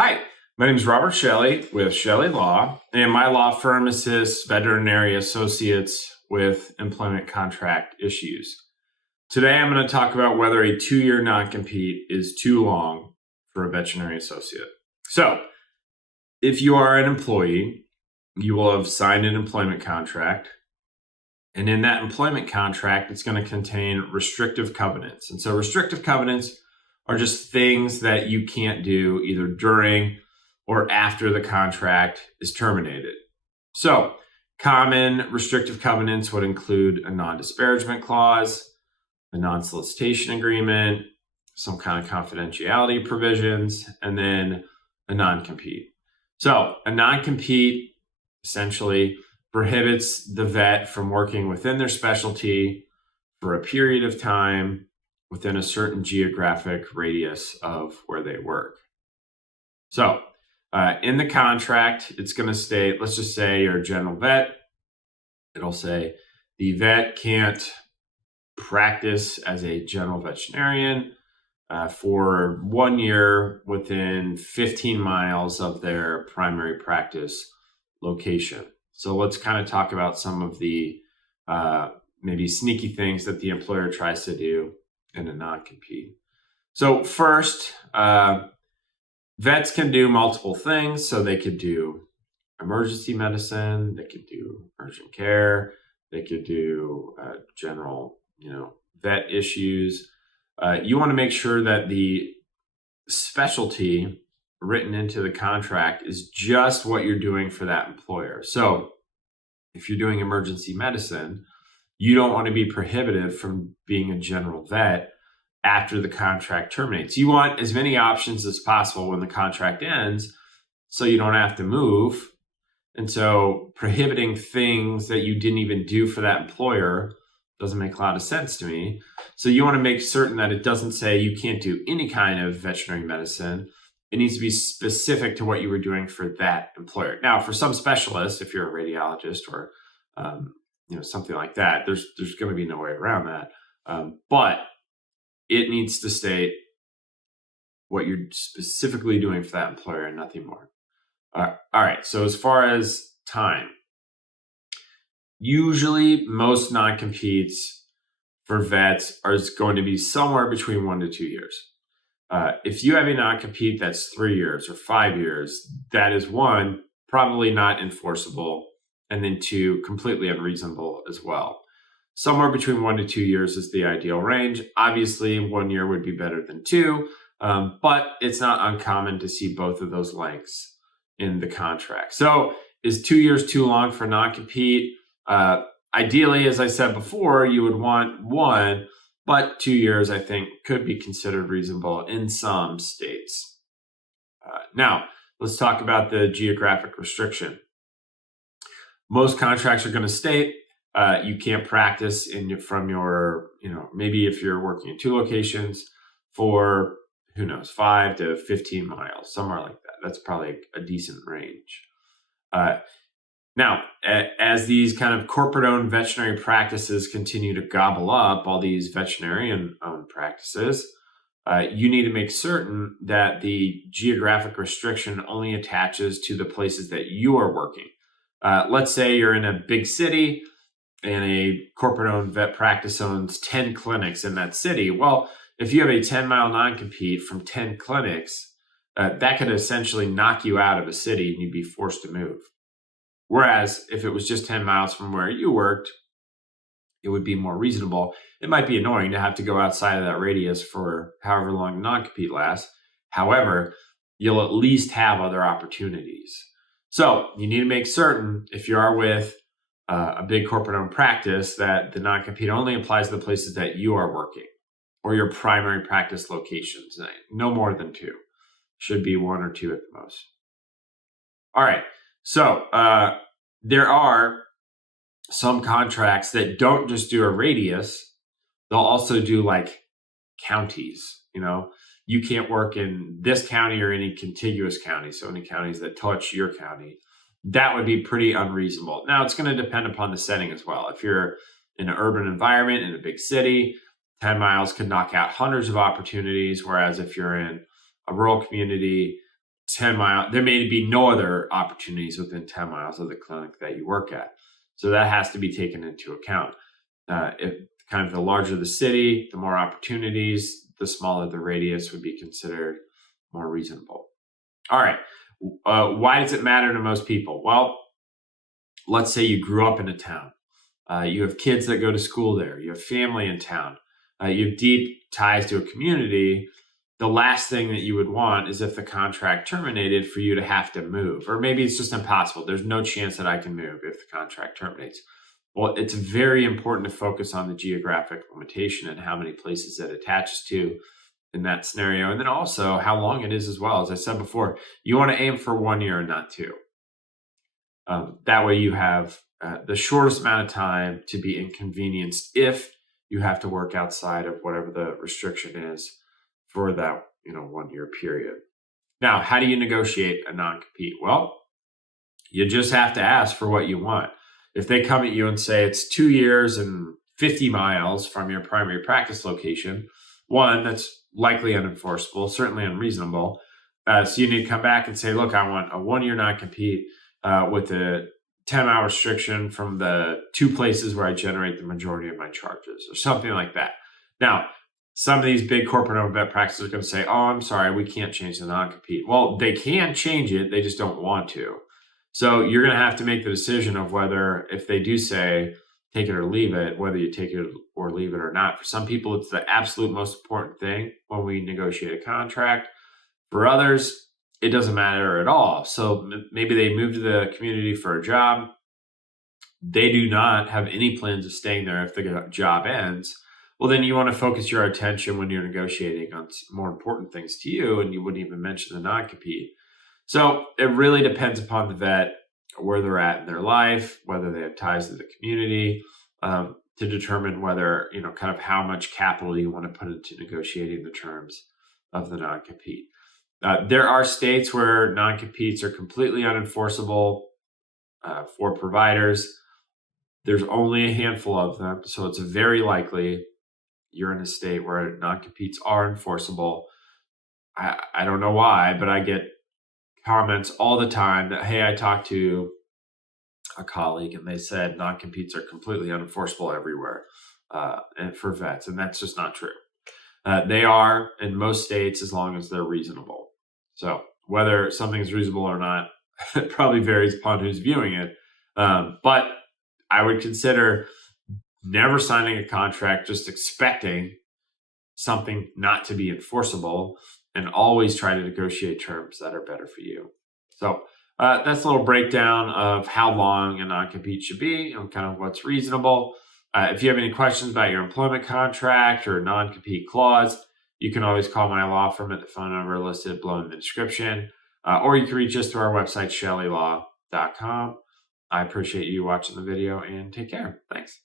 Hi, my name is Robert Chelle with Chelle Law, and my law firm assists veterinary associates with employment contract issues. Today, I'm going to talk about whether a 2-year non-compete is too long for a veterinary associate. So, if you are an employee, you will have signed an employment contract, and in that employment contract, it's going to contain restrictive covenants. And so, restrictive covenants are just things that you can't do either during or after the contract is terminated. So, common restrictive covenants would include a non-disparagement clause, a non-solicitation agreement, some kind of confidentiality provisions, and then a non-compete. So, a non-compete essentially prohibits the vet from working within their specialty for a period of time within a certain geographic radius of where they work. So, in the contract, it's going to state, let's just say you're a general vet. It'll say the vet can't practice as a general veterinarian for 1 year within 15 miles of their primary practice location. So let's kind of talk about some of the maybe sneaky things that the employer tries to do in a non-compete. So first, vets can do multiple things. So they could do emergency medicine, they could do urgent care, they could do general, vet issues. You want to make sure that the specialty written into the contract is just what you're doing for that employer. So if you're doing emergency medicine, you don't want to be prohibited from being a general vet after the contract terminates. You want as many options as possible when the contract ends so you don't have to move. And so prohibiting things that you didn't even do for that employer doesn't make a lot of sense to me. So you want to make certain that it doesn't say you can't do any kind of veterinary medicine. It needs to be specific to what you were doing for that employer. Now, for some specialists, if you're a radiologist or something like that, there's going to be no way around that. But it needs to state what you're specifically doing for that employer and nothing more. All right. So as far as time, usually most non-competes for vets are going to be somewhere between 1 to 2 years. If you have a non-compete that's 3 years or 5 years, that is one, probably not enforceable, and then two, completely unreasonable as well. Somewhere between 1 to 2 years is the ideal range. Obviously, 1 year would be better than 2, but it's not uncommon to see both of those lengths in the contract. So is 2 years too long for non-compete? Ideally, as I said before, you would want 1, but 2 years, I think, could be considered reasonable in some states. Now, let's talk about the geographic restriction. Most contracts are going to state you can't practice from your, maybe if you're working in 2 locations for, 5 to 15 miles, somewhere like that. That's probably a decent range. Now, as these kind of corporate-owned veterinary practices continue to gobble up all these veterinarian-owned practices, you need to make certain that the geographic restriction only attaches to the places that you are working. Let's say you're in a big city and a corporate-owned vet practice owns 10 clinics in that city. Well, if you have a 10-mile non-compete from 10 clinics, that could essentially knock you out of a city and you'd be forced to move. Whereas if it was just 10 miles from where you worked, it would be more reasonable. It might be annoying to have to go outside of that radius for however long the non-compete lasts. However, you'll at least have other opportunities. So you need to make certain if you are with a big corporate-owned practice that the non-compete only applies to the places that you are working or your primary practice locations. No more than 2. Should be 1 or 2 at the most. All right. So there are some contracts that don't just do a radius. They'll also do like counties. You can't work in this county or any contiguous county. So any counties that touch your county. That would be pretty unreasonable. Now, it's going to depend upon the setting as well. If you're in an urban environment in a big city, 10 miles could knock out hundreds of opportunities. Whereas if you're in a rural community, 10 miles, there may be no other opportunities within 10 miles of the clinic that you work at. So that has to be taken into account. If kind of the larger the city, the more opportunities, the smaller the radius would be considered more reasonable. All right. Why does it matter to most people? Well, let's say you grew up in a town. You have kids that go to school there. You have family in town. You have deep ties to a community. The last thing that you would want is if the contract terminated for you to have to move. Or maybe it's just impossible. There's no chance that I can move if the contract terminates. Well, it's very important to focus on the geographic limitation and how many places it attaches to in that scenario. And then also how long it is as well. As I said before, you want to aim for 1 year and not 2. That way you have the shortest amount of time to be inconvenienced if you have to work outside of whatever the restriction is for that 1 year period. Now, how do you negotiate a non-compete? Well, you just have to ask for what you want. If they come at you and say it's 2 years and 50 miles from your primary practice location, one, that's likely unenforceable, certainly unreasonable. So you need to come back and say, look, I want a 1 year non-compete with a 10-mile restriction from the 2 places where I generate the majority of my charges or something like that. Now, some of these big corporate-owned vet practices are going to say, oh, I'm sorry, we can't change the non-compete. Well, they can change it. They just don't want to. So you're going to have to make the decision of whether, if they do say, take it or leave it, whether you take it or leave it or not. For some people, it's the absolute most important thing when we negotiate a contract. For others, it doesn't matter at all. So maybe they move to the community for a job. They do not have any plans of staying there if the job ends. Well, then you want to focus your attention when you're negotiating on more important things to you, and you wouldn't even mention the non-compete. So it really depends upon the vet, where they're at in their life, whether they have ties to the community, to determine whether, kind of how much capital you want to put into negotiating the terms of the non-compete. There are states where non-competes are completely unenforceable for providers. There's only a handful of them, so it's very likely you're in a state where non-competes are enforceable. I don't know why, but I get comments all the time that, hey, I talked to a colleague and they said non-competes are completely unenforceable everywhere and for vets, and that's just not true. They are in most states as long as they're reasonable. So whether something is reasonable or not, it probably varies upon who's viewing it. But I would consider never signing a contract just expecting something not to be enforceable, and always try to negotiate terms that are better for you. So that's a little breakdown of how long a non-compete should be and kind of what's reasonable. If you have any questions about your employment contract or non-compete clause, you can always call my law firm at the phone number listed below in the description, or you can reach us through our website, chellelaw.com. I appreciate you watching the video, and take care. Thanks.